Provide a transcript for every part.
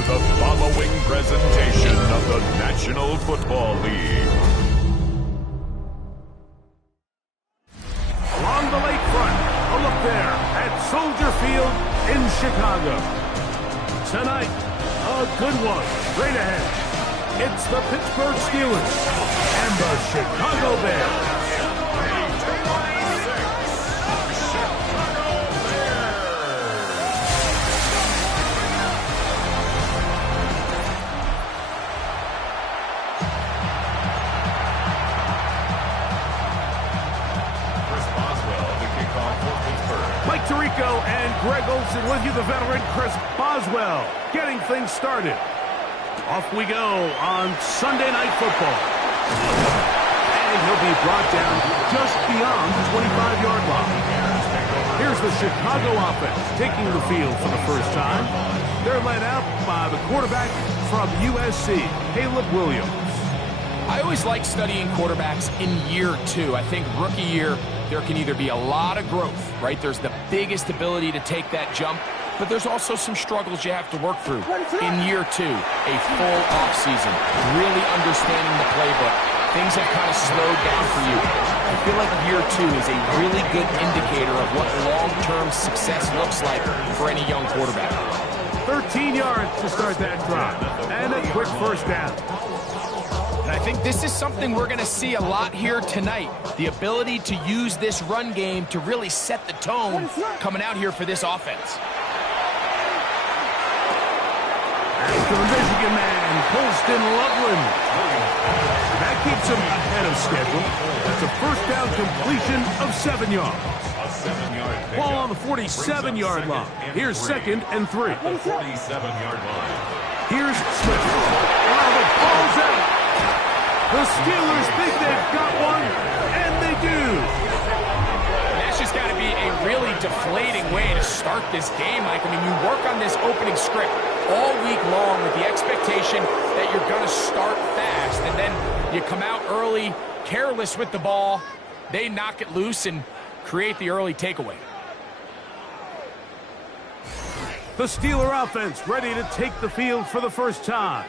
the following presentation of the National Football League. Along the lakefront, a look there at Soldier Field in Chicago. Tonight, a good one straight ahead. It's the Pittsburgh Steelers and the Chicago Bears. Mike Tirico and Greg Olsen with you, the veteran Chris Boswell, getting things started. Off we go on Sunday Night Football. And he'll be brought down just beyond the 25-yard line. Here's the Chicago offense taking the field for the first time. They're led out by the quarterback from USC, Caleb Williams. I always like studying quarterbacks in year two. I think rookie year, there can either be a lot of growth, right? There's the biggest ability to take that jump, but there's also some struggles you have to work through. In year two, a full offseason, really understanding the playbook. Things have kind of slowed down for you. I feel like year two is a really good indicator of what long-term success looks like for any young quarterback. 13 yards to start that drive, and a quick first down. And I think this is something we're going to see a lot here tonight. The ability to use this run game to really set the tone coming out here for this offense. After the Michigan man, Colston Loveland. That keeps him ahead of schedule. That's a first down completion of 7 yards. Ball on the 47-yard line. Here's 2nd and 3. 47-yard line. Here's Smith. Wow, the ball's out. The Steelers think they've got one, and they do. That's just got to be a really deflating way to start this game, Mike. I mean, you work on this opening script all week long with the expectation that you're going to start fast, and then you come out early, careless with the ball. They knock it loose and create the early takeaway. The Steeler offense ready to take the field for the first time.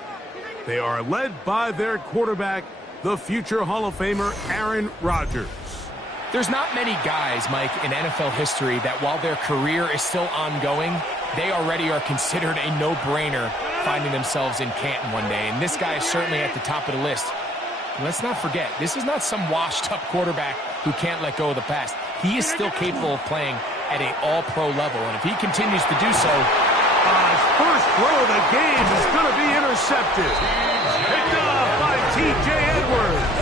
They are led by their quarterback, the future Hall of Famer, Aaron Rodgers. There's not many guys, Mike, in NFL history that while their career is still ongoing, they already are considered a no-brainer finding themselves in Canton one day. And this guy is certainly at the top of the list. Let's not forget, this is not some washed-up quarterback who can't let go of the past. He is still capable of playing at an all-pro level. And if he continues to do so, his first throw of the game is going to be intercepted. Picked up by T.J. Edwards.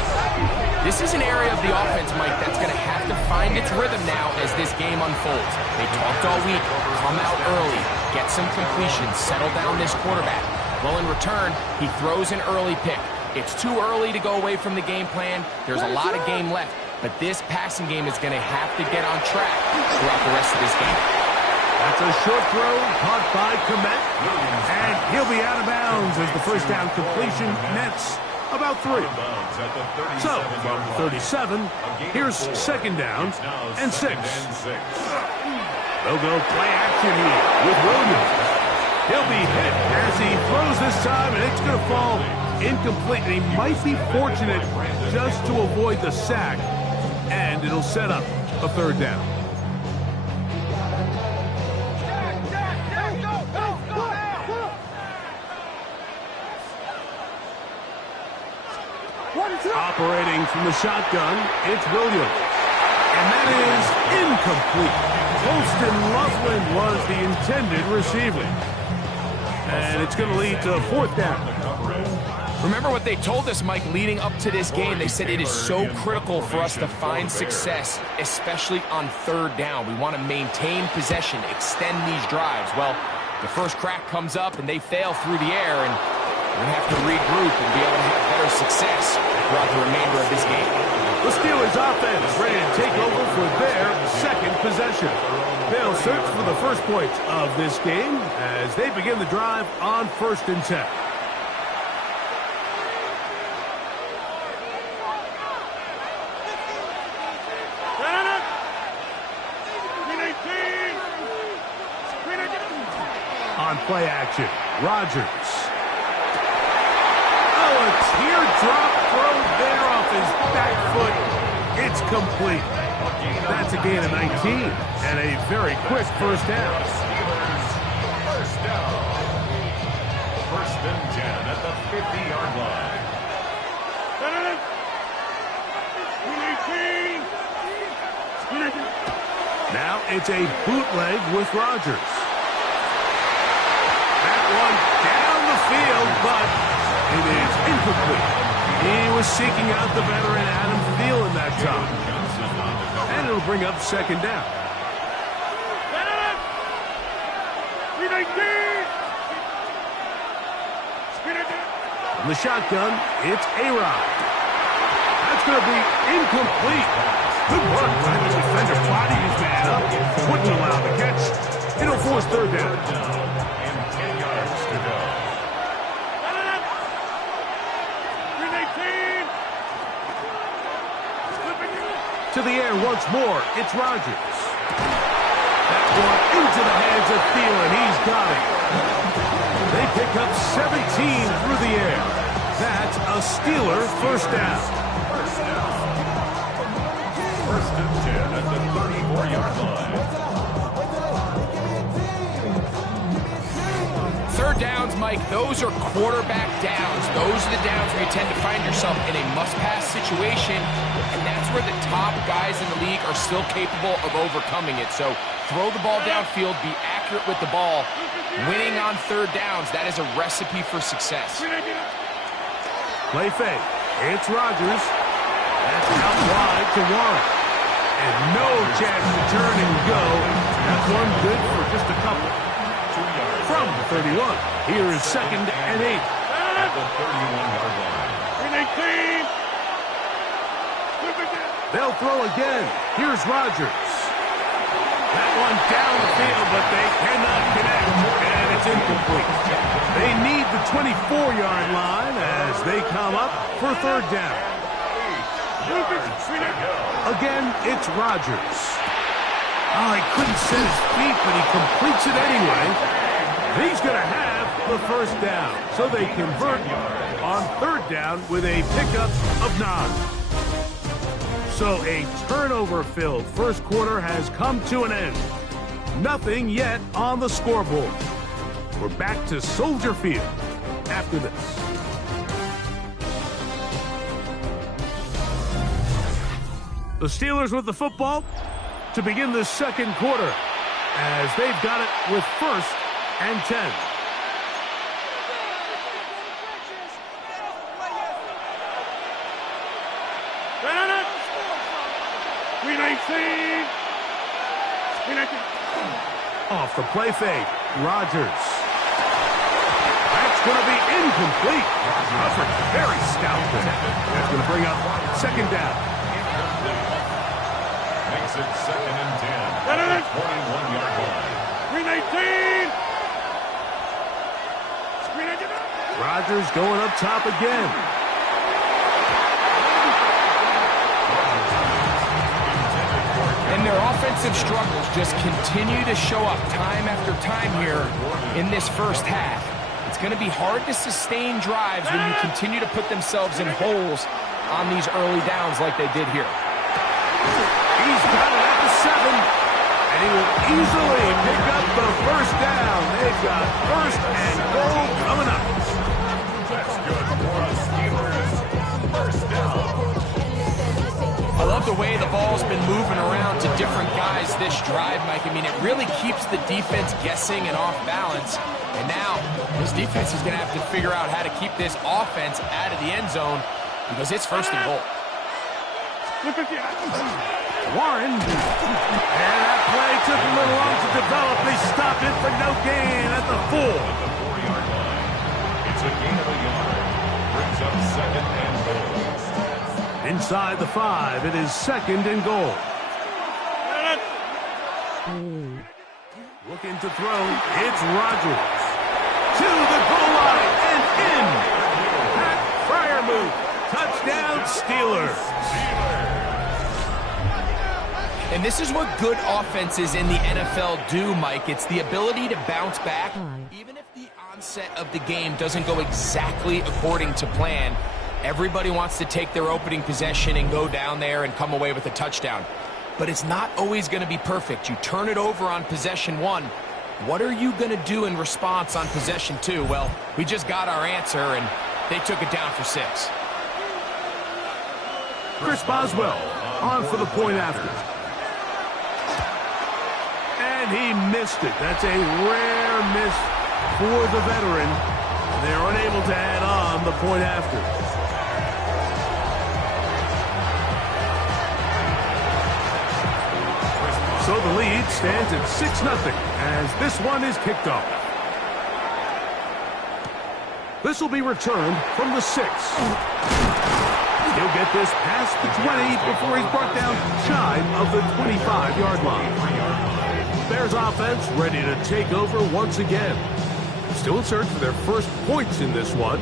This is an area of the offense, Mike, that's going to have to find its rhythm now as this game unfolds. They talked all week, come out early, get some completions, settle down this quarterback. Well, in return, he throws an early pick. It's too early to go away from the game plan. There's a lot of game left, but this passing game is going to have to get on track throughout the rest of this game. That's a short throw caught by Komet, and he'll be out of bounds as the first down completion nets about 3. So, from 37, here's 2nd down and 6. They'll go play action here with Williams. He'll be hit as he throws this time, and it's going to fall incomplete. And he might be fortunate just to avoid the sack, and it'll set up a 3rd down. Operating from the shotgun, it's Williams. And that is incomplete. Colston Loveland was the intended receiver. And it's going to lead to 4th down. Remember what they told us, Mike, leading up to this game. They said it is so critical for us to find success, especially on 3rd down. We want to maintain possession, extend these drives. Well, the first crack comes up and they fail through the air, and we have to regroup and be able to have better success throughout the remainder of this game. The Steelers offense ready to take over for their 2nd possession. They'll search for the first points of this game as they begin the drive on 1st and 10. On play action. Rodgers. Oh, a teardrop throw there off his back foot. It's complete. That's a gain of 19 and a very quick first down. First down. First and 10 at the 50-yard line. Now it's a bootleg with Rodgers. That one down the field, but it is incomplete. He was seeking out the veteran Adam Thielen that time. And it'll bring up second down. From the shotgun, it's A-Rod. That's going to be incomplete. Good work by the defender prodding his man up. Wouldn't allow the catch. It'll force third down. And 10 yards to go. To the air once more. It's Rodgers. That one into the hands of Thielen. He's got it. They pick up 17 through the air. That's a Steeler first down. First and 10 at the 34-yard line. Third downs, Mike, those are quarterback downs. Those are the downs where you tend to find yourself in a must-pass situation, and that's where the top guys in the league are still capable of overcoming it. So throw the ball downfield, be accurate with the ball. Winning on third downs, that is a recipe for success. Play fake. It's Rodgers. That's out wide to Warren. And no chance to turn and go. That one good for just a couple. 2 yards. From the 31. Here is second and 8. At the 31-yard line. They'll throw again. Here's Rodgers. That one down the field, but they cannot connect. And it's incomplete. They need the 24-yard line as they come up for third down. Again, it's Rodgers. Oh, he couldn't set his feet, but he completes it anyway. He's going to have the first down. So they convert on third down with a pickup of 9. So a turnover-filled first quarter has come to an end. Nothing yet on the scoreboard. We're back to Soldier Field after this. The Steelers with the football to begin the second quarter as they've got it with first and 10. Off the play fake, Rodgers. That's going to be incomplete. Crawford very stout there. That's going to bring up second down. Makes it second and 10. 21-yard line. Rodgers going up top again. And their offensive struggles just continue to show up time after time here in this first half. It's going to be hard to sustain drives when you continue to put themselves in holes on these early downs like they did here. He's got it at the 7, and he will easily pick up the first down. They've got first and goal coming up. That's good for a Steelers first down. I love the way the ball's been moving around to different guys this drive, Mike. I mean, it really keeps the defense guessing and off balance. And now, this defense is going to have to figure out how to keep this offense out of the end zone because it's first and goal. Warren. And that play took a little long to develop. They stopped it for no gain at the 4. At the 4-yard line. It's a gain of a yard. Brings up second and goal. Inside the 5, it is second and goal. Looking to throw, it's Rodgers. To the goal line and in. Pat Fryermuth. Touchdown, Steelers. And this is what good offenses in the NFL do, Mike. It's the ability to bounce back, even if Set of the game doesn't go exactly according to plan. Everybody wants to take their opening possession and go down there and come away with a touchdown. But it's not always going to be perfect. You turn it over on possession 1. What are you going to do in response on possession 2? Well, we just got our answer, and they took it down for 6. Chris Boswell on for the point after. And he missed it. That's a rare miss for the veteran. They're unable to add on the point after. So the lead stands at 6-0 as this one is kicked off. This will be returned from the 6. He'll get this past the 20 before he's brought down shy of the 25-yard line. Bears offense ready to take over once again. Still in search for their first points in this one,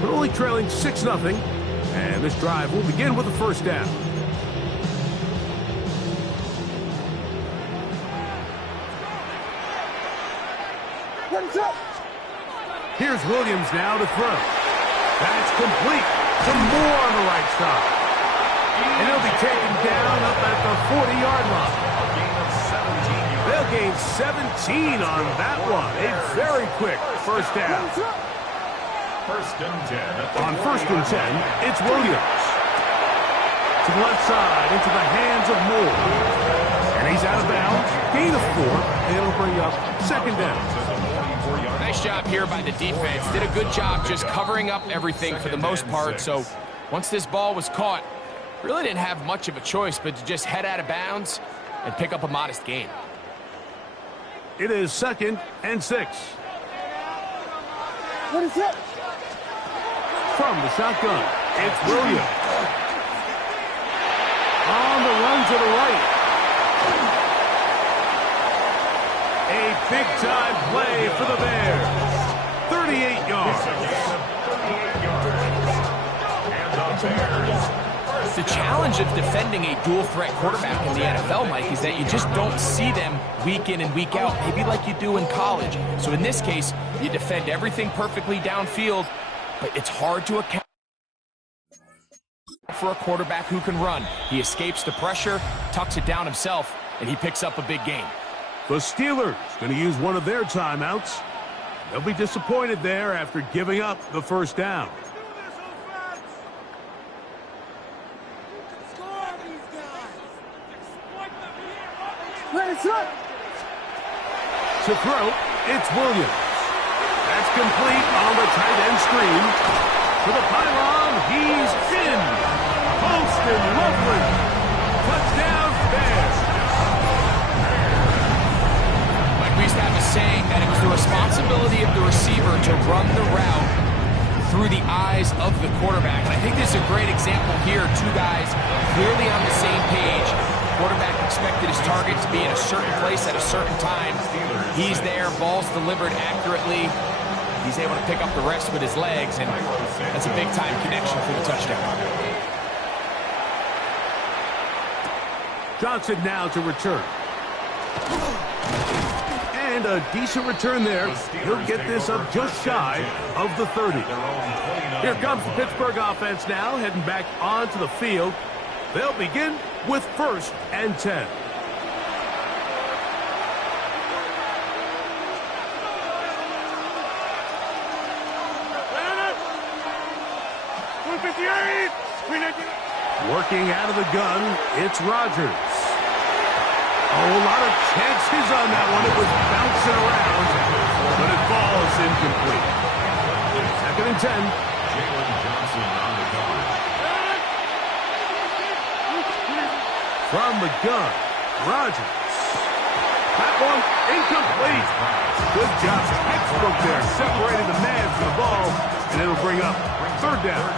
but only trailing 6-0. And this drive will begin with a first down. Here's Williams now to throw. That's complete to Moore on the right side. And he'll be taken down up at the 40-yard line. They'll gain 17 on that one. A very quick first down. First and 10. On first and 10, it's Williams. To the left side, into the hands of Moore. And he's out of bounds. Gain of 4. And it'll bring up second down. Nice job here by the defense. Did a good job just covering up everything for the most part. So once this ball was caught, really didn't have much of a choice but to just head out of bounds and pick up a modest gain. It is 2nd and 6. What is it? From the shotgun, it's Williams. On the run to the right. A big-time play for the Bears. 38 yards. The challenge of defending a dual-threat quarterback in the NFL, Mike, is that you just don't see them week in and week out, maybe like you do in college. So in this case, you defend everything perfectly downfield, but it's hard to account for a quarterback who can run. He escapes the pressure, tucks it down himself, and he picks up a big gain. The Steelers going to use one of their timeouts. They'll be disappointed there after giving up the first down. To throw, it's Williams. That's complete on the tight end screen. To the pylon, he's in. Post and lovely. Touchdown, Bears. Like we used to have a saying that it was the responsibility of the receiver to run the route through the eyes of the quarterback. And I think this is a great example here. Two guys clearly on the same page. Quarterback expected his target to be in a certain place at a certain time. He's there, ball's delivered accurately. He's able to pick up the rest with his legs, and that's a big-time connection for the touchdown. Johnson now to return. And a decent return there. He'll get this up just shy of the 30. Here comes the Pittsburgh offense now, heading back onto the field. They'll begin with 1st and 10. Working out of the gun, it's Rodgers. Oh, a lot of chances on that one. It was bouncing around, but it falls incomplete. 2nd and 10. Jalen Johnson on the cover. From the gun, Rodgers. That one incomplete. Good job, textbook there, separating the man from the ball, and it'll bring up 3rd down.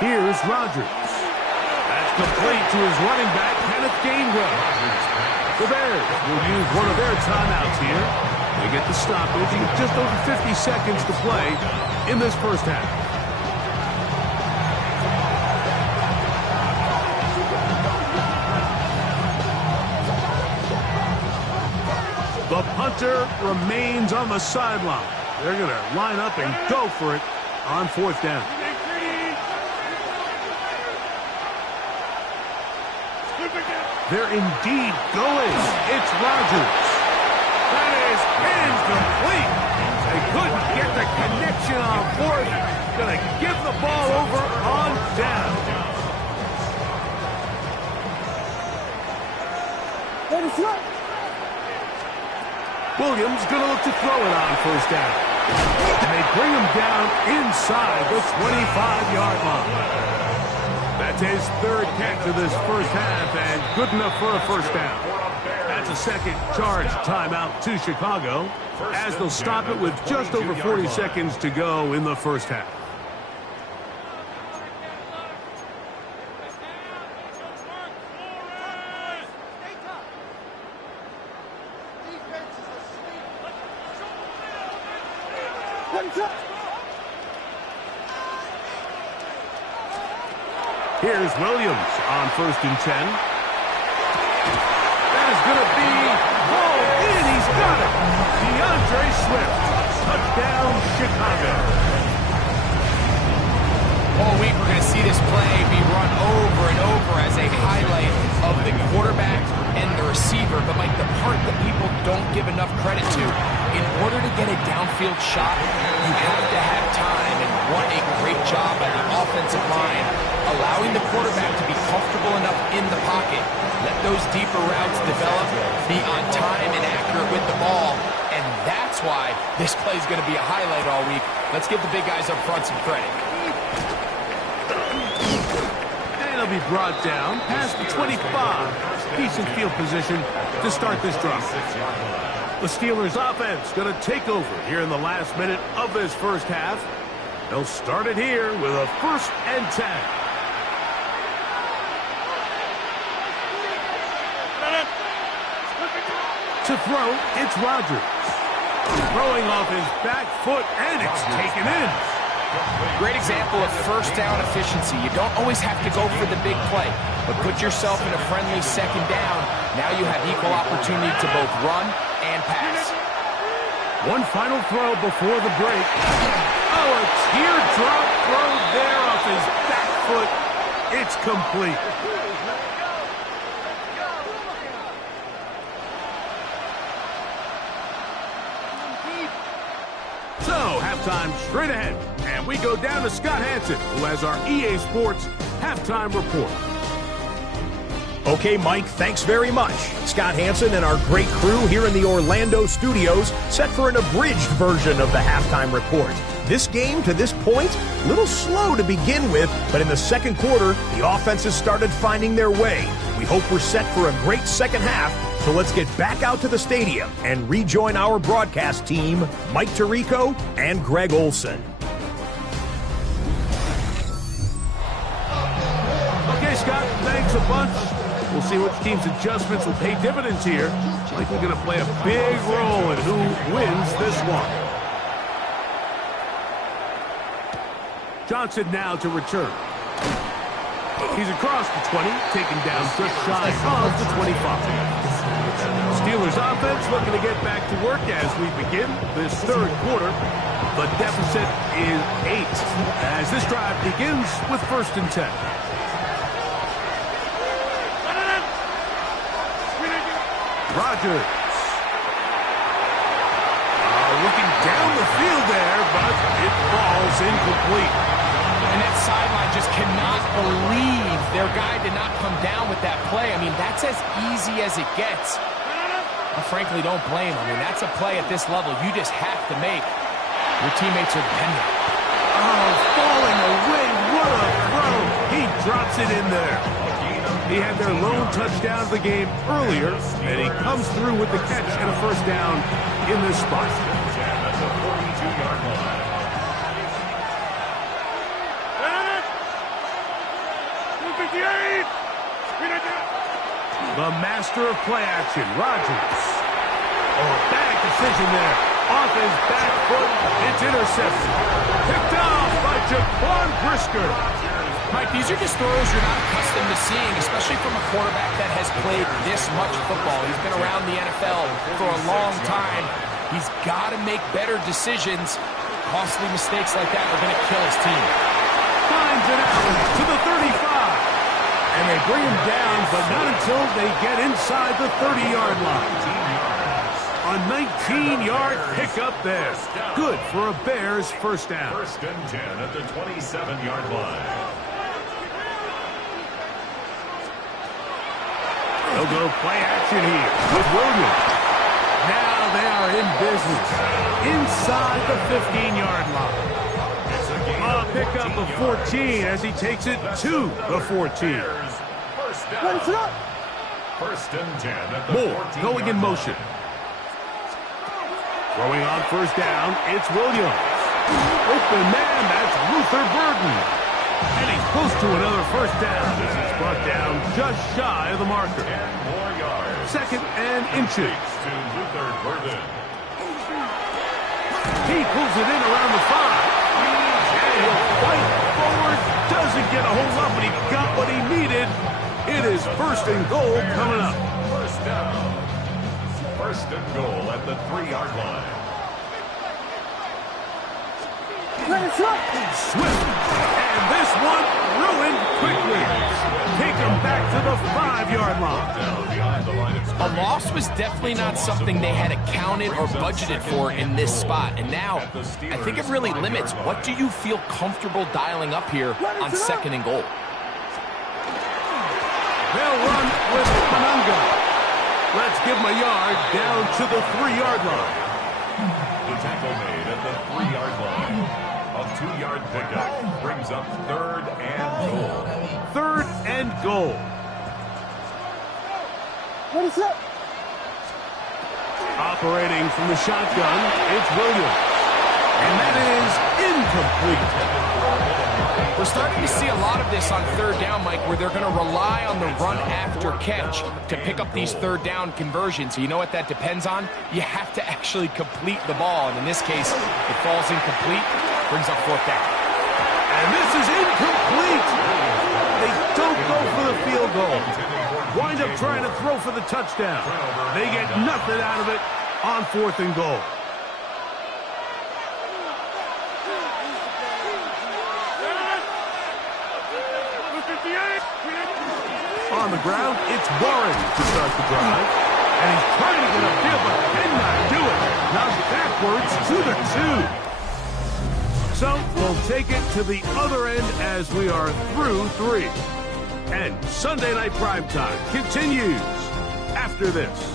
Here's Rodgers. That's complete to his running back, Kenneth Gainwell. The Bears will use one of their timeouts here. They get the stoppage with just over 50 seconds to play in this first half. punter remains on the sideline. They're going to line up and go for it on fourth down. They're indeed going. It's Rodgers. That is incomplete. They couldn't get the connection on fourth. Going to give the ball over on down. Williams going to look to throw it on first down. And they bring him down inside the 25-yard line. That's his third catch of this first half, and good enough for a first down. That's a second charge timeout to Chicago, as they'll stop it with just over 40 seconds to go in the first half. Here's Williams on 1st and 10. That is going to be hauled in. He's got it. DeAndre Swift. Touchdown, Chicago. All week we're going to see this play be run over and over as a highlight of the quarterback and the receiver. But, Mike, the part that people don't give enough credit to, in order to get a downfield shot, you have to have time. And what a great job by the offensive line, allowing the quarterback to be comfortable enough in the pocket, let those deeper routes develop, be on time and accurate with the ball, and that's why this play is going to be a highlight all week. Let's give the big guys up front some credit. And he'll be brought down past the 25. Decent field position to start this drive. The Steelers offense going to take over here in the last minute of this first half. They'll start it here with a 1st and 10. To throw, it's Rodgers. Throwing off his back foot, and it's taken in. Great example of first down efficiency. You don't always have to go for the big play, but put yourself in a friendly second down. Now you have equal opportunity to both run and pass. One final throw before the break. Oh, a teardrop throw there off his back foot. It's complete. So, halftime straight ahead. And we go down to Scott Hansen, who has our EA Sports halftime report. Okay, Mike, thanks very much. Scott Hansen and our great crew here in the Orlando studios set for an abridged version of the halftime report. This game, to this point, a little slow to begin with, but in the second quarter, the offenses started finding their way. We hope we're set for a great second half, so let's get back out to the stadium and rejoin our broadcast team, Mike Tirico and Greg Olson. Okay, Scott, thanks a bunch. We'll see which team's adjustments will pay dividends here. Likely going to play a big role in who wins this one. Johnson now to return. He's across the 20, taken down just shy of the 25. Steelers offense looking to get back to work as we begin this third quarter. The deficit is 8 as this drive begins with 1st and 10. Rodgers. Looking down the field there, but it falls incomplete. And that sideline just cannot believe their guy did not come down with that play. I mean, that's as easy as it gets. I frankly don't blame him. I mean, that's a play at this level you just have to make. Your teammates are dependent. Oh, falling away. What a throw. He drops it in there. He had their lone touchdown of the game earlier, and he comes through with the catch and a first down in this spot. The master of play action, Rodgers. Oh, bad decision there. Off his back foot, it's intercepted. Picked off by Jaquan Brisker. Mike, these are just throws you're not accustomed to seeing, especially from a quarterback that has played this much football. He's been around the NFL for a long time. He's got to make better decisions. Costly mistakes like that are going to kill his team. Finds it out to the 35. And they bring him down, but not until they get inside the 30-yard line. A 19-yard pickup there. Good for a Bears first down. First and 10 at the 27-yard line. They'll go play action here with Williams. Now they are in business inside the 15-yard line. A pickup of 14 as he takes it to the 14. First down. First and 10 at the 14-yard line. Going in motion. Throwing on first down, it's Williams. Open man, that's Luther Burden. And he's close to another first down as he's brought down just shy of the marker. 10 more yards. Second and inches. To Luther Burden. He pulls it in around the 5. And he'll fight forward. Doesn't get a hold up, but he got what he needed. It is first and goal coming up. First down. First and goal at the 3-yard line. Swift. And this one ruined quickly. Take him back to the 5-yard line. Down behind the line of scrimmage. A loss was definitely not something they had accounted or budgeted for in this spot. And now, I think it really limits what do you feel comfortable dialing up here on second and goal. They'll run with Monunga. Let's give him a yard down to the 3-yard line. The tackle made at the 3-yard line. A 2-yard pickup brings up third and goal. Third and goal. What is that? Operating from the shotgun, it's Williams. And that is incomplete. We're starting to see a lot of this on third down, Mike, where they're going to rely on the run after catch to pick up these third down conversions. You know what that depends on? You have to actually complete the ball. And in this case, it falls incomplete, brings up fourth down. And this is incomplete. They don't go for the field goal. Wind up trying to throw for the touchdown. They get nothing out of it on fourth and goal. On the ground, it's Warren to start the drive. And he's trying to get upfield, but cannot do it. Now backwards to the 2. So we'll take it to the other end as we are through 3. And Sunday Night Primetime continues after this.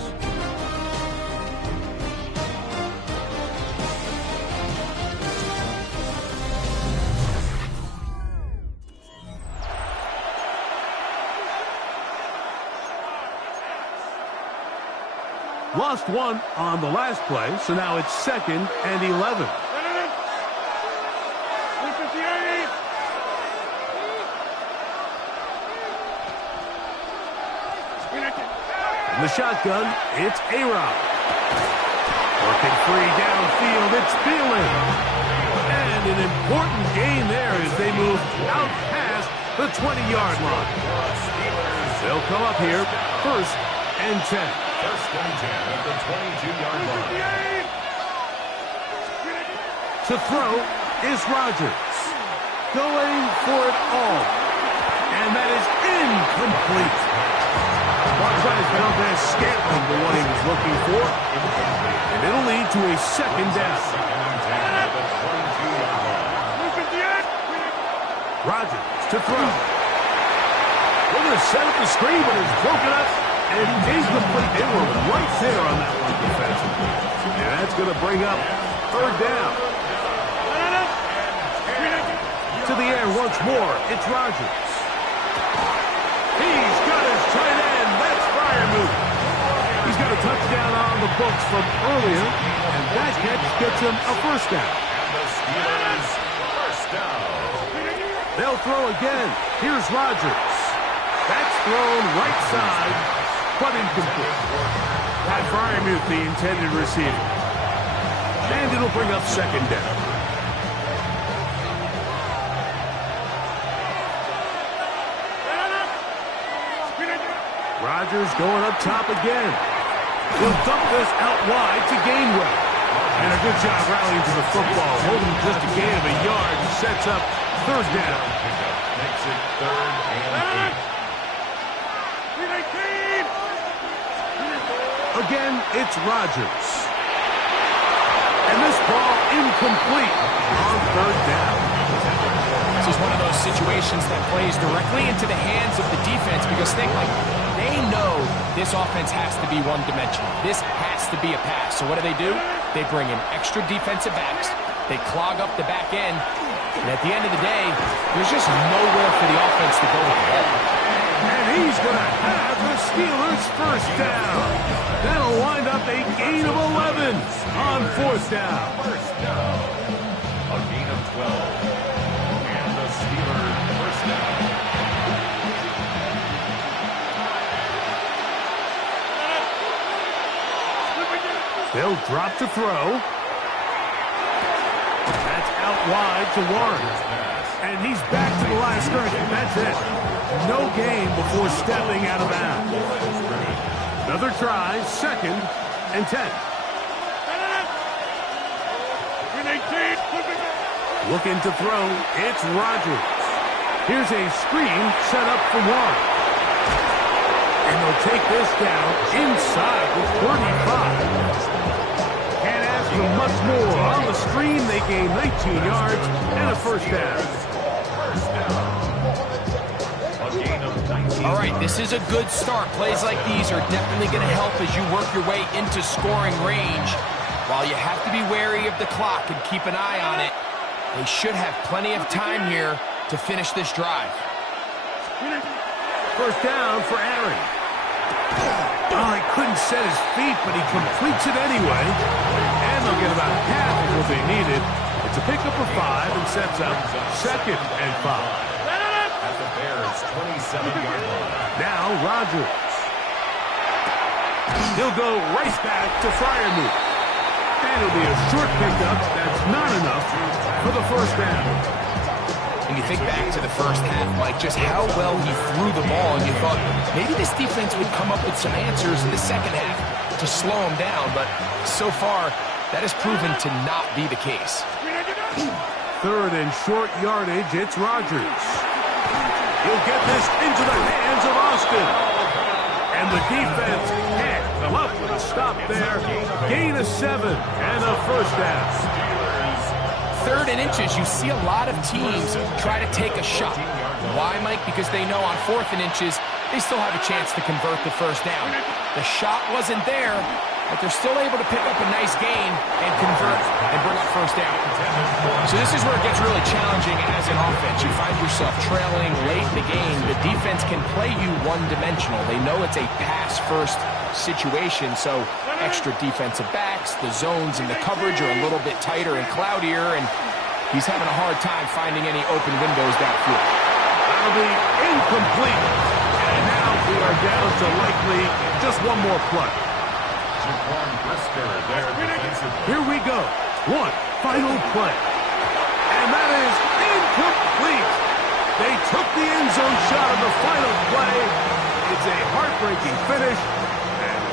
Lost one on the last play, so now it's second and 11. From the shotgun, it's A-Rod. Working free downfield, it's Thielen. And an important gain there as they move out past the 20-yard line. They'll come up here, first and 10. First and 10 at the 22-yard line. To throw is Rodgers. Going for it all. And that is incomplete. Marquez been out there scampering to what he was looking for. And it'll lead to a second down. Second and 10 at the 22-yard line. Rodgers to throw. We're going to set up the screen, but it's broken up. And incomplete. They were right there on that one defensively. And that's going to bring up third down. To the air once more. It's Rodgers. He's got his tight end. That's Freiermuth. He's got a touchdown on the books from earlier. And that catch gets him a first down. And the Steelers first down. They'll throw again. Here's Rodgers. That's thrown right side, but incomplete. Pat Freiermuth, the intended receiver. And it'll bring up second down. Rodgers going up top again. He'll dump this out wide to Gainwell. And a good job rallying to the football. Holding just a gain of a yard and sets up third down. Makes it 3rd and 8. Again, it's Rodgers. And this ball incomplete on third down. This is one of those situations that plays directly into the hands of the defense because they know this offense has to be one-dimensional. This has to be a pass. So what do? They bring in extra defensive backs. They clog up the back end. And at the end of the day, there's just nowhere for the offense to go with the ball. And he's going to have the Steelers' first down. That'll wind up a gain of 11 on fourth down. First down. A gain of 12. And the Steelers' first down. They'll drop to throw. That's out wide to Warren. And he's back to the line of scrimmage. That's it. No gain before stepping out of bounds. Another try, 2nd and 10. Looking to throw, it's Rodgers. Here's a screen set up for Warren. And they'll take this down inside the 35. Can't ask for much more. On the screen, they gain 19 yards and a first down. All right, this is a good start. Plays like these are definitely going to help as you work your way into scoring range. While you have to be wary of the clock and keep an eye on it, they should have plenty of time here to finish this drive. First down for Aaron. Oh, he couldn't set his feet, but he completes it anyway. And they'll get about half of what they needed. It's a pickup of 5 and sets up 2nd and 5. At the Bears' 27-yard line. Now Rodgers. He'll go right back to Freiermuth. And it'll be a short pickup. That's not enough for the first down. And you think back to the first half, Mike, just how well he threw the ball, and you thought maybe this defense would come up with some answers in the second half to slow him down, but so far, that has proven to not be the case. 3rd and short yardage, it's Rodgers. He'll get this into the hands of Austin. And the defense can't come up with a stop there. Gain of 7 and a first down. 3rd and inches, you see a lot of teams try to take a shot. Why, Mike? Because they know on 4th and inches, they still have a chance to convert the first down. The shot wasn't there, but they're still able to pick up a nice gain and convert and bring up first down. So this is where it gets really challenging as an offense. You find yourself trailing late in the game. The defense can play you one-dimensional. They know it's a pass-first situation, so extra defensive backs, the zones and the coverage are a little bit tighter and cloudier, and he's having a hard time finding any open windows downfield. That'll be incomplete. And now we are down to likely just one more play. Here we go. One final play. And that is incomplete. They took the end zone shot of the final play. It's a heartbreaking finish.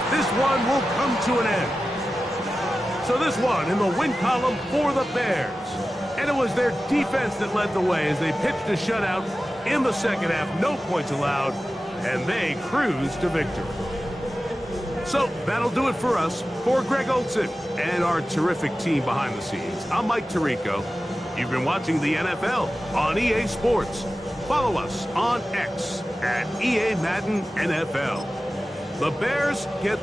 This one will come to an end. So this one in the win column for the Bears. And it was their defense that led the way as they pitched a shutout in the second half. No points allowed, and they cruised to victory. So that'll do it for us. For Greg Olson and our terrific team behind the scenes, I'm Mike Tirico. You've been watching the NFL on EA Sports. Follow us on X at EA Madden NFL. The Bears get...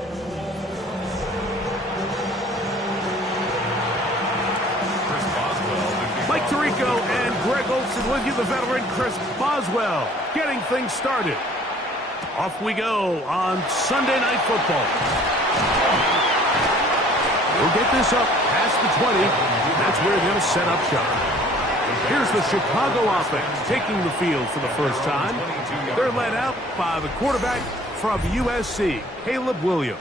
Mike Tirico and Greg Olson with you, the veteran Chris Boswell, getting things started. Off we go on Sunday Night Football. We'll get this up past the 20. That's where they'll set up shop. Here's the Chicago offense taking the field for the first time. They're led out by the quarterback from USC, Caleb Williams.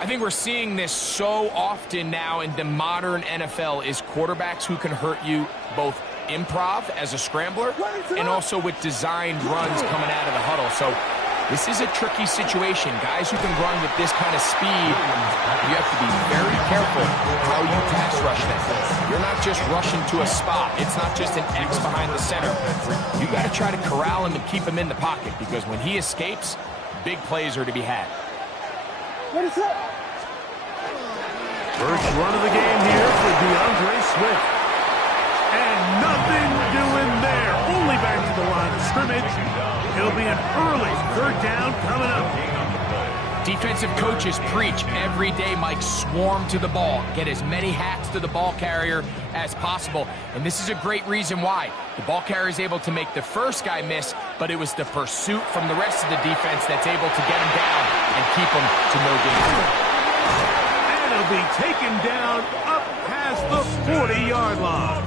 I think we're seeing this so often now in the modern NFL is quarterbacks who can hurt you both improv as a scrambler and also with designed runs coming out of the huddle. So This is a tricky situation. Guys who can run with this kind of speed, you have to be very careful how you pass rush them. You're not just rushing to a spot. It's not just an X behind the center. You got to try to corral him and keep him in the pocket, because when he escapes, big plays are to be had. What is that? First run of the game here for DeAndre Swift. And nothing doing there. Only back to the line of scrimmage. It'll be an early third down coming up. Defensive coaches preach every day, Mike, swarm to the ball. Get as many hacks to the ball carrier as possible. And this is a great reason why. The ball carrier is able to make the first guy miss, but it was the pursuit from the rest of the defense that's able to get him down and keep him to no gain. And it'll be taken down up past the 40-yard line.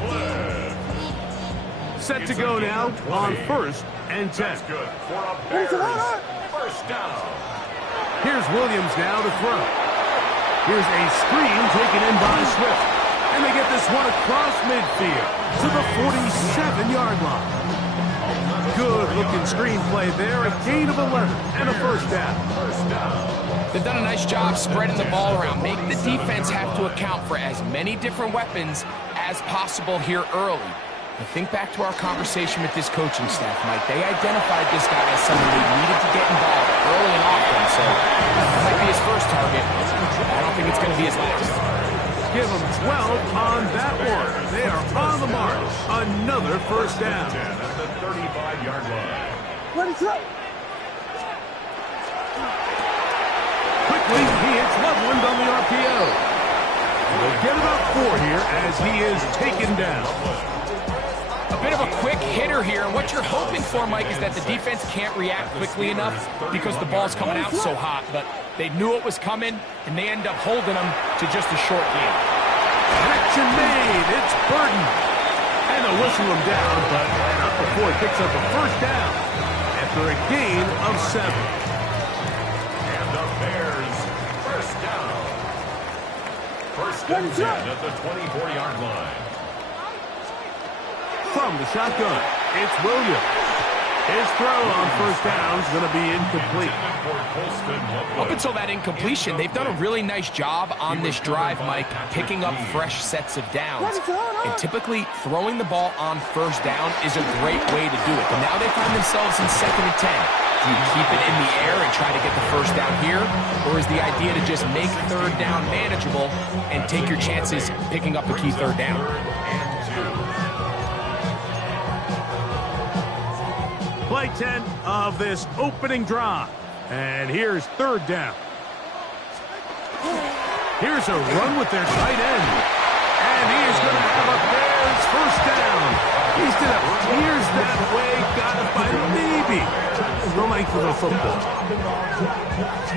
Set to go now on 1st and 10. That's good for a Bears first down. Here's Williams now to throw. Here's a screen taken in by Swift. And they get this one across midfield to the 47-yard line. Good-looking screenplay there. A gain of 11 and a first down. They've done a nice job spreading the ball around. Make the defense have to account for as many different weapons as possible here early. And think back to our conversation with this coaching staff, Mike. They identified this guy as someone they needed to get involved early and often. So that might be his first target. I don't think it's going to be his last. Give them 12 on that one. They are on the march. Another first down. At the 35-yard line. What is up? Quickly, he hits Loveland on the RPO. We'll get about 4 here as he is taken down. A bit of a quick hitter here. What you're hoping for, Mike, is that the defense can't react quickly enough because the ball's coming out so hot. But they knew it was coming, and they end up holding them to just a short game. Action made. It's Burton. And they'll whistle him down, but not before he picks up a first down after a gain of 7. And the Bears first down. First and 10 at the 24-yard line. From the shotgun, it's Williams. His throw on first down is going to be incomplete. Up until that incompletion, they've done a really nice job on this drive, Mike, picking up fresh sets of downs. And typically, throwing the ball on first down is a great way to do it. But now they find themselves in 2nd and 10. Do you keep it in the air and try to get the first down here? Or is the idea to just make third down manageable and take your chances picking up a key third down? Play 10 of this opening drive. And here's 3rd down. Here's a run with their tight end. And he is going to have a Bears first down. He's did it. Here's that way. Got it by maybe the length of the football.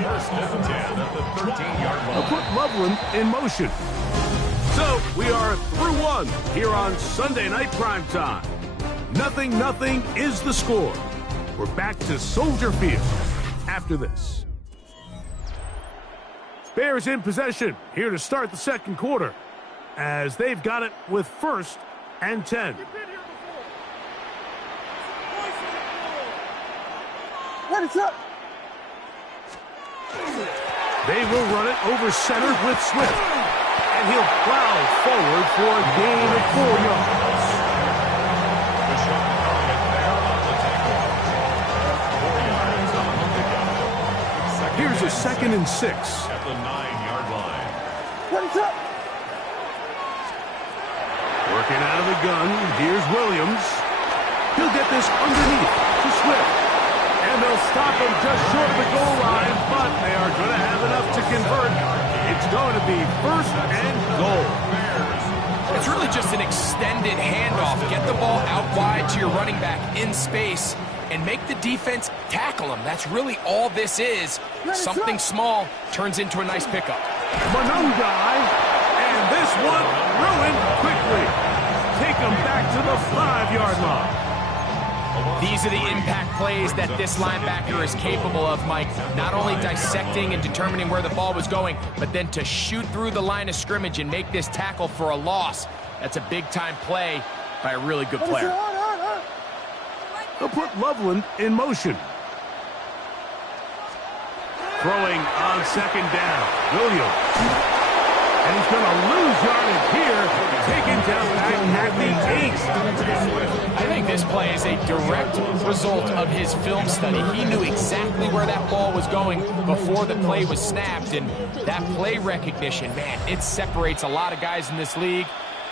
First and 10 at the 13-yard line. They'll put Loveland in motion. So we are through 1 here on Sunday Night Primetime. 0-0 is the score. We're back to Soldier Field after this. Bears in possession here to start the second quarter as they've got it with 1st and 10. What is up? They will run it over center with Swift. And he'll plow forward for a gain of 4 yards. Here's a 2nd and 6. At the 9-yard line. What's up? Working out of the gun. Here's Williams. He'll get this underneath to Swift. And they'll stop him just short of the goal line, but they are going to have enough to convert. It's going to be 1st and goal. It's really just an extended handoff. Get the ball out wide to your running back in space and make the defense tackle him. That's really all this is. Something small turns into a nice pickup. Monungai, and this one ruined quickly. Take him back to the 5-yard line. These are the impact plays that this linebacker is capable of, Mike. Not only dissecting and determining where the ball was going, but then to shoot through the line of scrimmage and make this tackle for a loss. That's a big-time play by a really good player. They'll put Loveland in motion. Throwing on second down. Williams. And he's going to lose yardage here. Taken down back at the 8. I think this play is a direct result of his film study. He knew exactly where that ball was going before the play was snapped. And that play recognition, man, it separates a lot of guys in this league,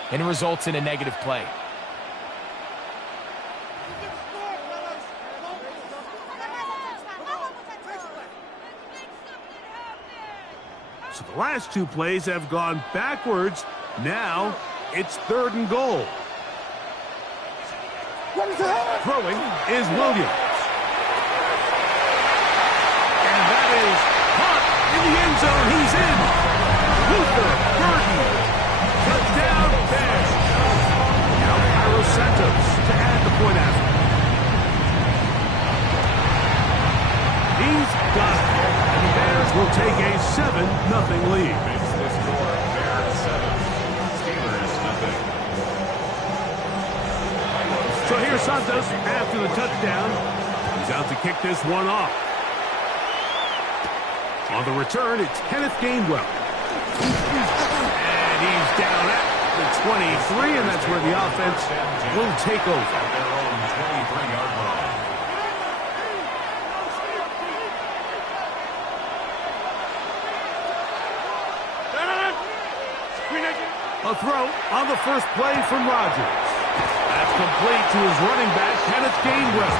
and it results in a negative play. So the last two plays have gone backwards. Now it's 3rd and goal. Throwing is Williams. And that is caught in the end zone. He's in. Luther Burden. Touchdown, Bears. Now Cairo Santos to add the point after. He's got it. And the Bears will take a 7-0 lead. Makes the score Bears 7, Steelers nothing. So here's Santos after the touchdown. He's out to kick this one off. On the return, it's Kenneth Gainwell. And he's down at the 23, and that's where the offense will take over. At their own 23-yard line. A throw on the first play from Rodgers. That's complete to his running back, Kenneth Gainwell.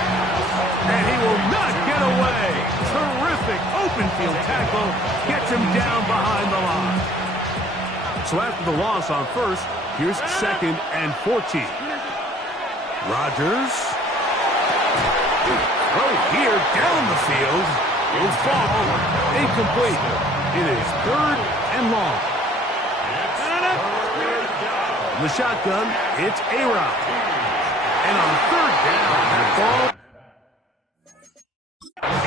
And he will not get away. Terrific open field tackle. Gets him down behind the line. So after the loss on first, here's 2nd and 14. Rodgers. Oh, here down the field. Will fall. Incomplete. It is 3rd and long. The shotgun, it's A-Rod. And on 3rd down, that ball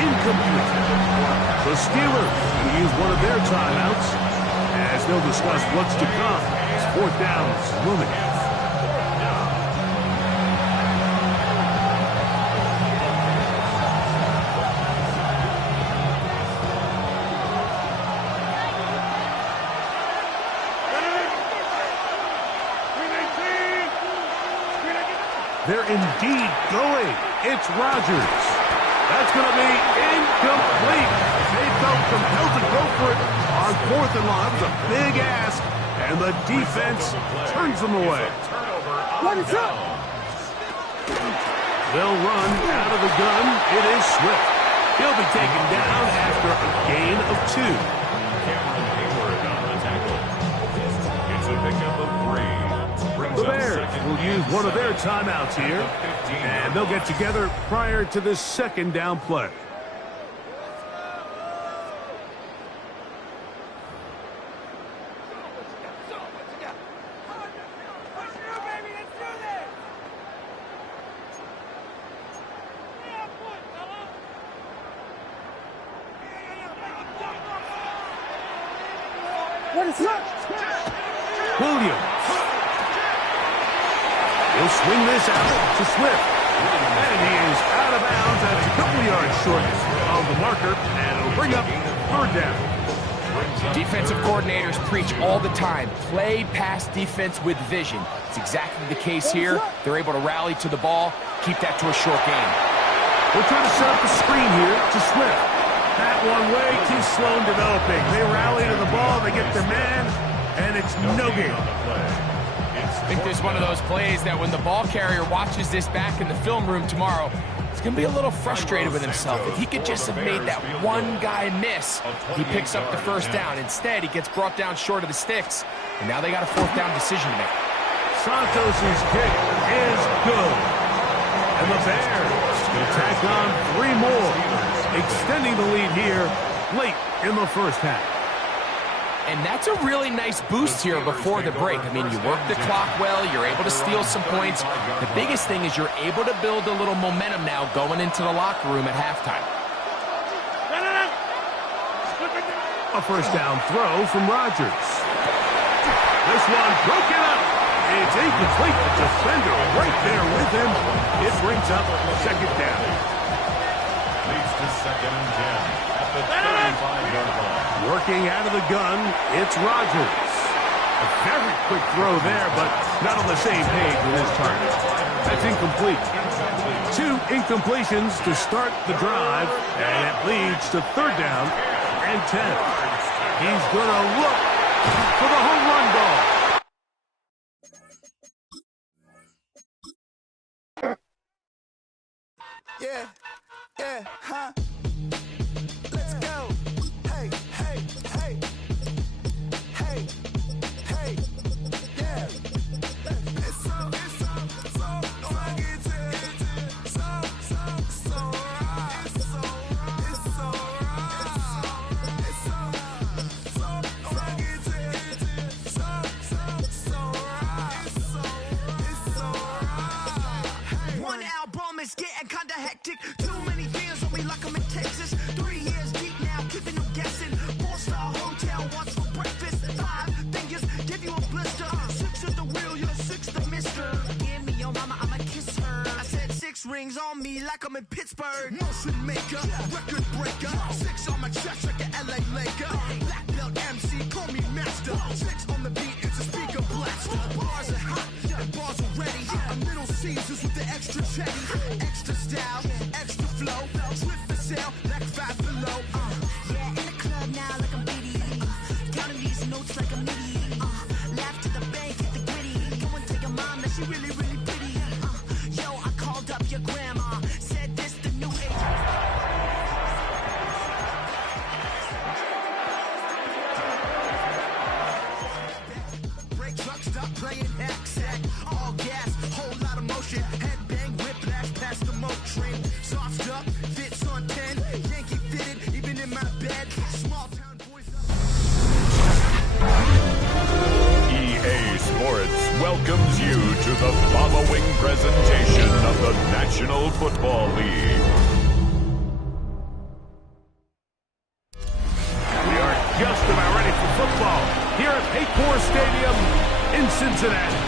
incomplete. The Steelers will use one of their timeouts as they'll discuss what's to come as 4th down's looming. They're indeed going. It's Rodgers. That's going to be incomplete. They felt compelled to go for it on 4th and long. That was a big ask, and the defense turns them away. What is up? They'll run out of the gun. It is Swift. He'll be taken down after a gain of 2. Cameron Hayward on the tackle. It's a pickup of 3. The Bears will use one of their timeouts here, and they'll get together prior to this 2nd down play. What is up? Williams. He'll swing this out to Swift. And he is out of bounds. That's a couple yards short of the marker. And it'll bring up 3rd down. Defensive coordinators preach all the time, play pass defense with vision. It's exactly the case here. They're able to rally to the ball, keep that to a short game. We'll try to set up the screen here to Swift. That one way too slow in developing. They rally to the ball, they get their man, and it's no game. I think there's one of those plays that when the ball carrier watches this back in the film room tomorrow, he's going to be a little frustrated with himself. If he could just have made that one guy miss, he picks up the 1st down. Instead, he gets brought down short of the sticks, and now they got a 4th down decision to make. Santos' kick is good. And the Bears will tack on 3 more, extending the lead here late in the 1st half. And that's a really nice boost here before the break. I mean, you work the clock well, you're able to steal some points. The biggest thing is you're able to build a little momentum now going into the locker room at halftime. A 1st down throw from Rodgers. This one broken up. It's incomplete. The defender right there with him. It brings up 2nd down. Leads to 2nd and 10 at the 35-yard line. Working out of the gun, it's Rodgers. A very quick throw there, but not on the same page with his target. That's incomplete. 2 incompletions to start the drive, and it leads to 3rd down and 10. He's going to look for the home run ball. Yeah, huh? Let's go. Hey, hey, hey. Hey, hey, yeah. It's so right. One album is getting kinda hectic. Too many fans on me like I'm in Texas. 3 years deep now, keeping them guessing. 4-star hotel, what's for breakfast? 5 fingers, give you a blister. 6 at the wheel, you're 6 the mister. Give me your mama, I'ma kiss her. I said 6 rings on me like I'm in Pittsburgh. Motion maker, record breaker. 6 on my chest like an LA Laker. Black belt MC, call me master. 6 on the beat, it's a speaker blaster. Bars are hot, and bars are ready. A Little Caesars with the extra chetty. Extra style, extra flow. Swift for sale, like 5 below. Yeah, in the club now like I'm Biddy. Counting these notes like a MIDI. Laugh to the bank, hit the gritty. Go and tell your mom that she really, really pretty. Yo, I called up your grandma. Said this the new age. Brake truck, stop playing hack. All gas, whole lot of motion. Head bang, whiplash past the moat train. Soft up, fits on 10. Yankee fitted, even in my bed. Small town boys up. EA Sports welcomes you to the following presentation of the National Football League. We are just about ready for football here at Paycor Stadium in Cincinnati.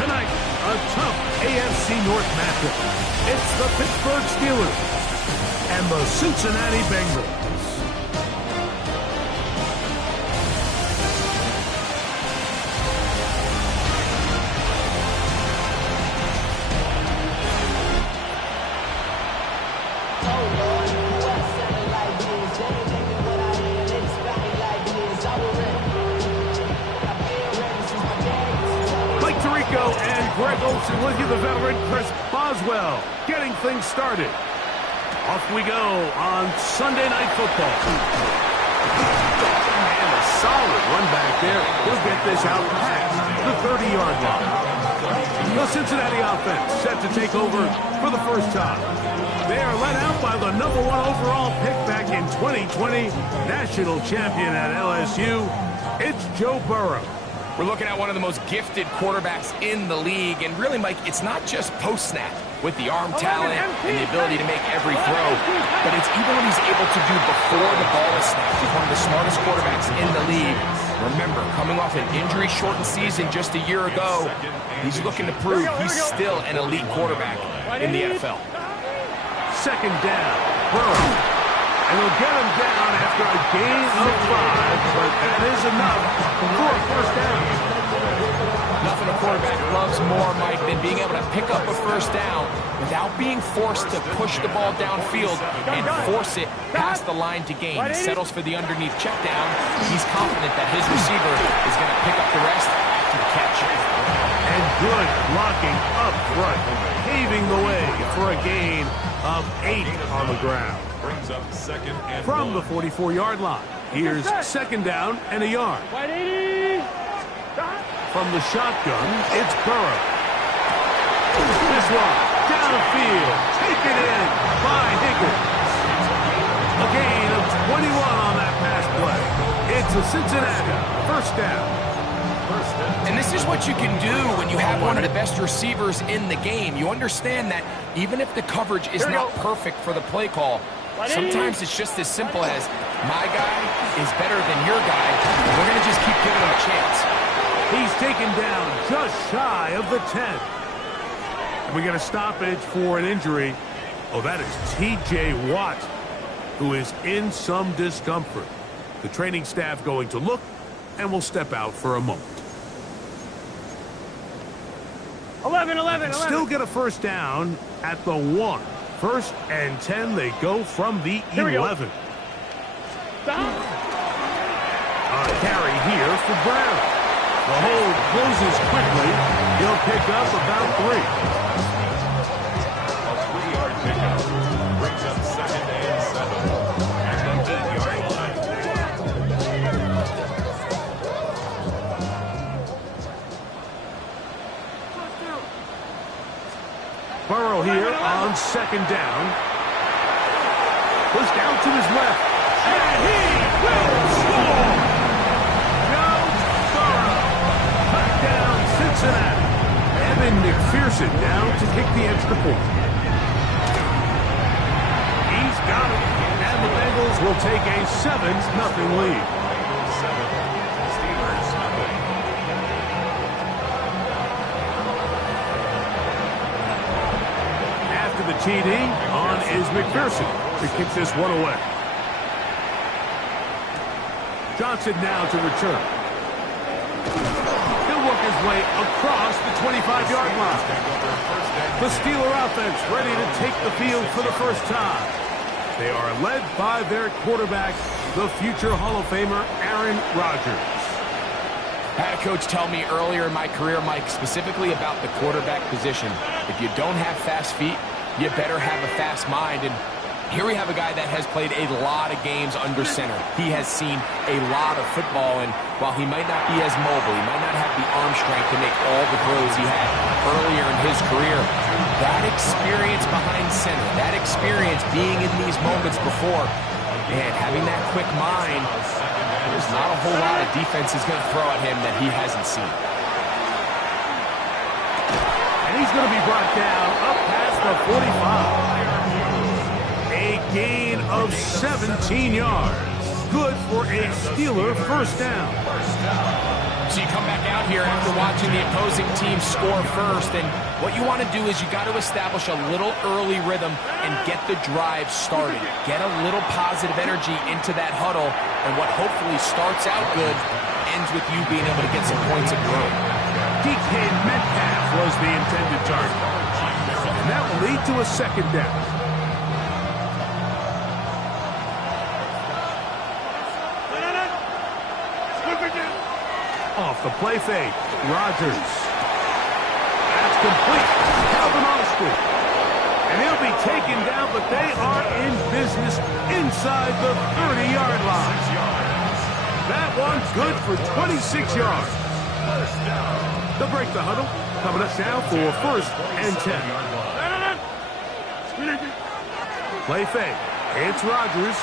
Tonight, a tough AFC North matchup. It's the Pittsburgh Steelers and the Cincinnati Bengals. With you, the veteran Chris Boswell, getting things started. Off we go on Sunday Night Football. And a solid run back there. He'll get this out past the 30-yard line. The Cincinnati offense set to take over for the first time. They are led out by the #1 overall pick back in 2020, national champion at LSU. It's Joe Burrow. We're looking at one of the most gifted quarterbacks in the league, and really, Mike, it's not just post-snap with the arm talent and the ability to make every throw, but it's even what he's able to do before the ball is snapped. He's one of the smartest quarterbacks in the league. Remember, coming off an injury-shortened season just a year ago, he's looking to prove he's still an elite quarterback in the NFL. 2nd down, Burrow. And he'll get him down after a gain of 5, but that is enough for a first down. Nothing a quarterback loves more, Mike, than being able to pick up a first down without being forced to push the ball downfield and force it past the line to gain. He settles for the underneath check down. He's confident that his receiver is going to pick up the rest after the catch. And good blocking up front, paving the way for a gain of 8 on the ground. Brings up 2nd and From the 1. 44-yard line, here's 2nd down and a yard. From the shotgun, it's Burrow. This one, downfield, taken in by Higgins. A gain of 21 on that pass play. It's a Cincinnati first down. And this is what you can do when you have one of the best receivers in the game. You understand that even if the coverage is not perfect for the play call, sometimes it's just as simple as, my guy is better than your guy, and we're going to just keep giving him a chance. He's taken down just shy of the 10. And we get a stoppage for an injury. Oh, that is T.J. Watt. who is in some discomfort. The training staff going to look and will step out for a moment. 11. Still get a first down at the 1. First and 10, they go from the 11. A carry here for Brown. The hold closes quickly. He'll pick up about 3. A 3-yard pickup brings up 2nd and 7 at the 8-yard line. Burrow here on 2nd down. Pushed out to his left. And he will score! Joe Burrow. Touchdown, Cincinnati. Evan McPherson down to kick the extra point. He's got it. And the Bengals will take a 7-0 lead. Bengals 7, Steelers nothing. After the TD, on is McPherson to kick this one away. Johnson now to return. He'll work his way across the 25-yard line. The Steeler offense ready to take the field for the first time. They are led by their quarterback, the future Hall of Famer, Aaron Rodgers. I had a coach tell me earlier in my career, Mike, specifically about the quarterback position. If you don't have fast feet, you better have a fast mind. And here we have a guy that has played a lot of games under center. He has seen a lot of football, and while he might not be as mobile, he might not have the arm strength to make all the throws he had earlier in his career, that experience behind center, that experience being in these moments before, and having that quick mind, there's not a whole lot of defense is going to throw at him that he hasn't seen. And he's going to be brought down up past the 45. A gain of 17 yards. Good for a Steeler first down. So you come back out here after watching the opposing team score first, and what you want to do is you got to establish a little early rhythm and get the drive started. Get a little positive energy into that huddle, and what hopefully starts out good ends with you being able to get some points of your own. DK Metcalf was the intended target. And that will lead to a second down. Off the play fake, Rodgers. That's complete. Calvin Austin. And he'll be taken down, but they are in business inside the 30-yard line. That one's good for 26 yards. They'll break the huddle. Coming up now for 1st and 10. Play fake. It's Rodgers.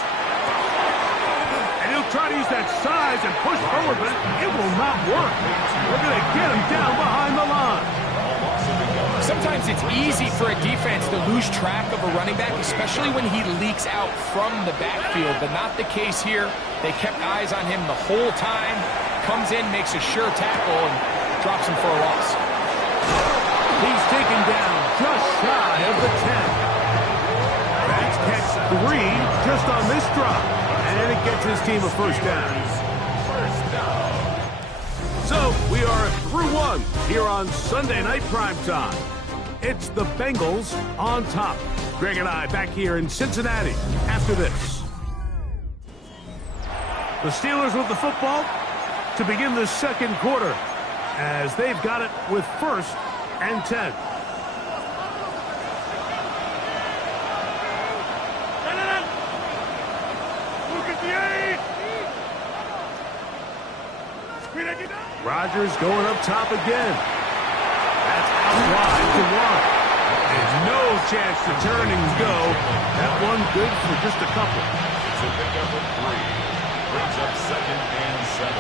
And he'll try to use that size and push forward, but it will not work. We're going to get him down behind the line. Sometimes it's easy for a defense to lose track of a running back, especially when he leaks out from the backfield, but not the case here. They kept eyes on him the whole time. Comes in, makes a sure tackle, and drops him for a loss. He's taken down just shy of the 10. That's catch 3 just on this drop. And it gets his team a first down. So we are through one here on Sunday Night Primetime. It's the Bengals on top. Greg and I back here in Cincinnati after this. The Steelers with the football to begin the second quarter as they've got it with 1st and 10. Rodgers going up top again. That's out wide to 1. There's no chance to turn and go. That one good for just a couple. It's a pickup of 3. Brings up 2nd and 7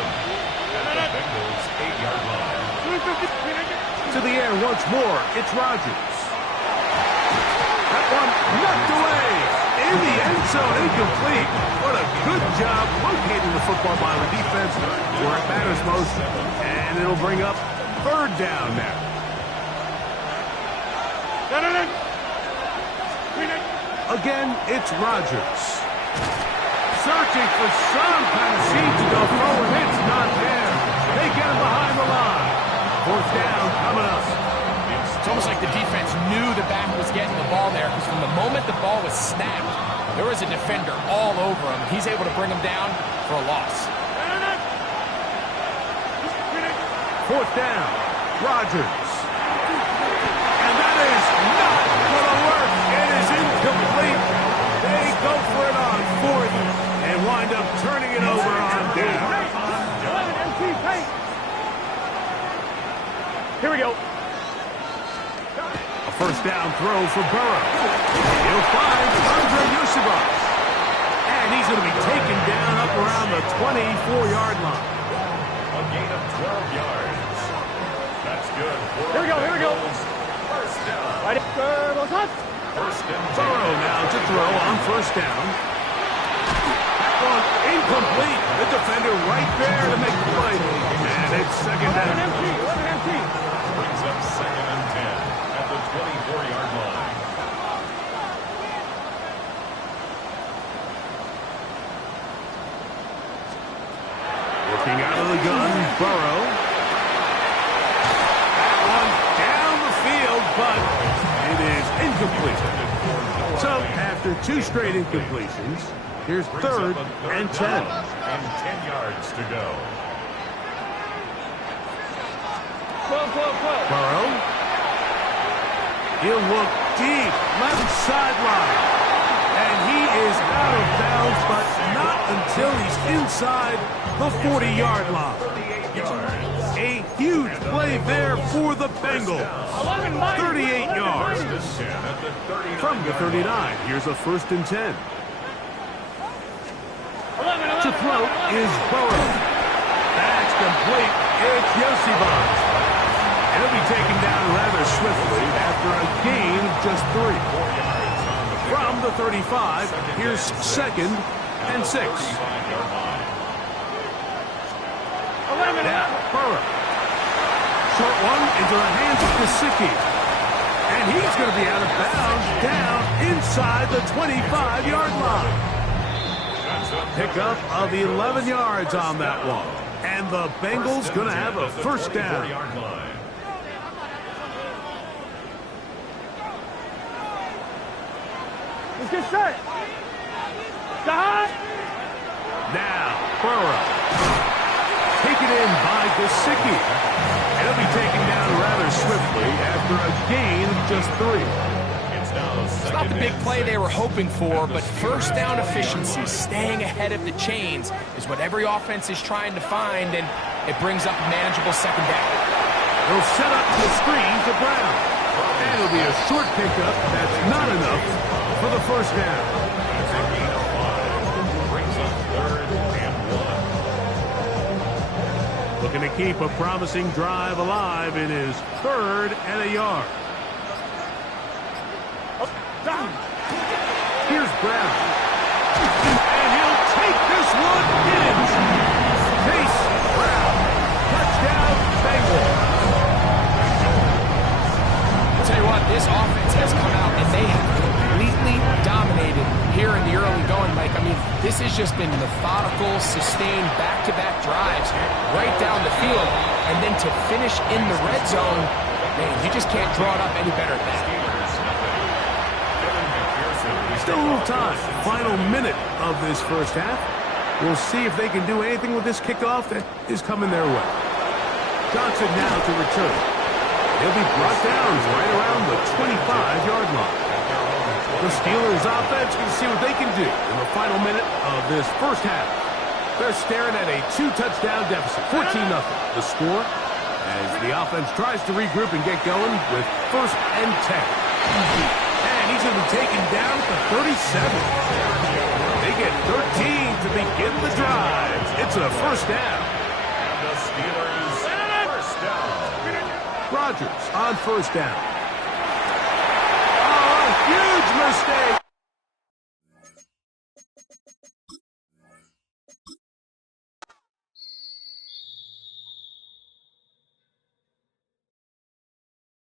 at the Bengals 8-yard line. To the air once more. It's Rodgers. That one knocked away. In the end zone, incomplete. What a good job locating the football by the defense where it matters most. And it'll bring up 3rd down now. Again, it's Rodgers. searching for some kind of seed to go forward. It's not there. They get him behind the line. Fourth down coming up. It's almost like the defense knew the back was getting the ball there, because from the moment the ball was snapped, there was a defender all over him. He's able to bring him down for a loss. Fourth down, Rodgers. And that is not going to work. It is incomplete. They go for it on fourth and wind up turning it over on down. Here we go. A first down throw for Burrow. He'll find Andre Yusibas. And he's going to be taken down up around the 24-yard line. A gain of 12 yards. That's good. Here we go, here we go. First down. Right. First and 10. Burrow now to throw on first down. That one incomplete. The defender right there to make the play. And it's second down. 11 empty. Brings up second and 10 at the 24-yard line. Looking out of the gun, Burrow. That one down the field, but it is incomplete. So, after two straight incompletions, here's third and 10. And 10 yards to go. Burrow. He'll look deep, left sideline. And he is out of bounds, but not until he's inside the 40-yard line. 38 yards. A huge play there for the Bengals. 38 yards. From the 39, here's a first and 10. To throw is Burrow. That's complete. It's Yosibas. And he'll be taken down rather swiftly after a gain of just 3. From the 35, here's second and 6. Now, Burrow. Short one into the hands of Gesicki. And he's going to be out of bounds down inside the 25-yard line. Pickup of 11 yards on that one. And the Bengals going to have a first down. Let's get set. Stop. Now, Burrow. Taken in by Gesicki. And he'll be taken down rather swiftly after a gain of just 3. It's not the big play they were hoping for, but first down efficiency, staying ahead of the chains, is what every offense is trying to find, and it brings up a manageable second down. They'll set up the screen to Brown. And it'll be a short pickup. That's not enough for the first down. Brings up third and 1. Looking to keep a promising drive alive in his third and a yard. Here's Brown. And he'll take this one in. Chase Brown. Touchdown, Bengals. I'll tell you what, this offense has come out and they have completely dominated here in the early going, Mike. I mean, this has just been methodical, sustained, back-to-back drives right down the field. And then to finish in the red zone, man, you just can't draw it up any better than that. Still a little time. Final minute of this first half. We'll see if they can do anything with this kickoff that is coming their way. Johnson now to return. He'll be brought down right around the 25-yard line. The Steelers offense can see what they can do in the final minute of this first half. They're staring at a 2-touchdown deficit, 14-0. The score as the offense tries to regroup and get going with first and 10. And he's going to be taken down at the 37. They get 13 to begin the drive. It's a first down. And the Steelers first down. Rodgers on first down. Oh, a huge mistake.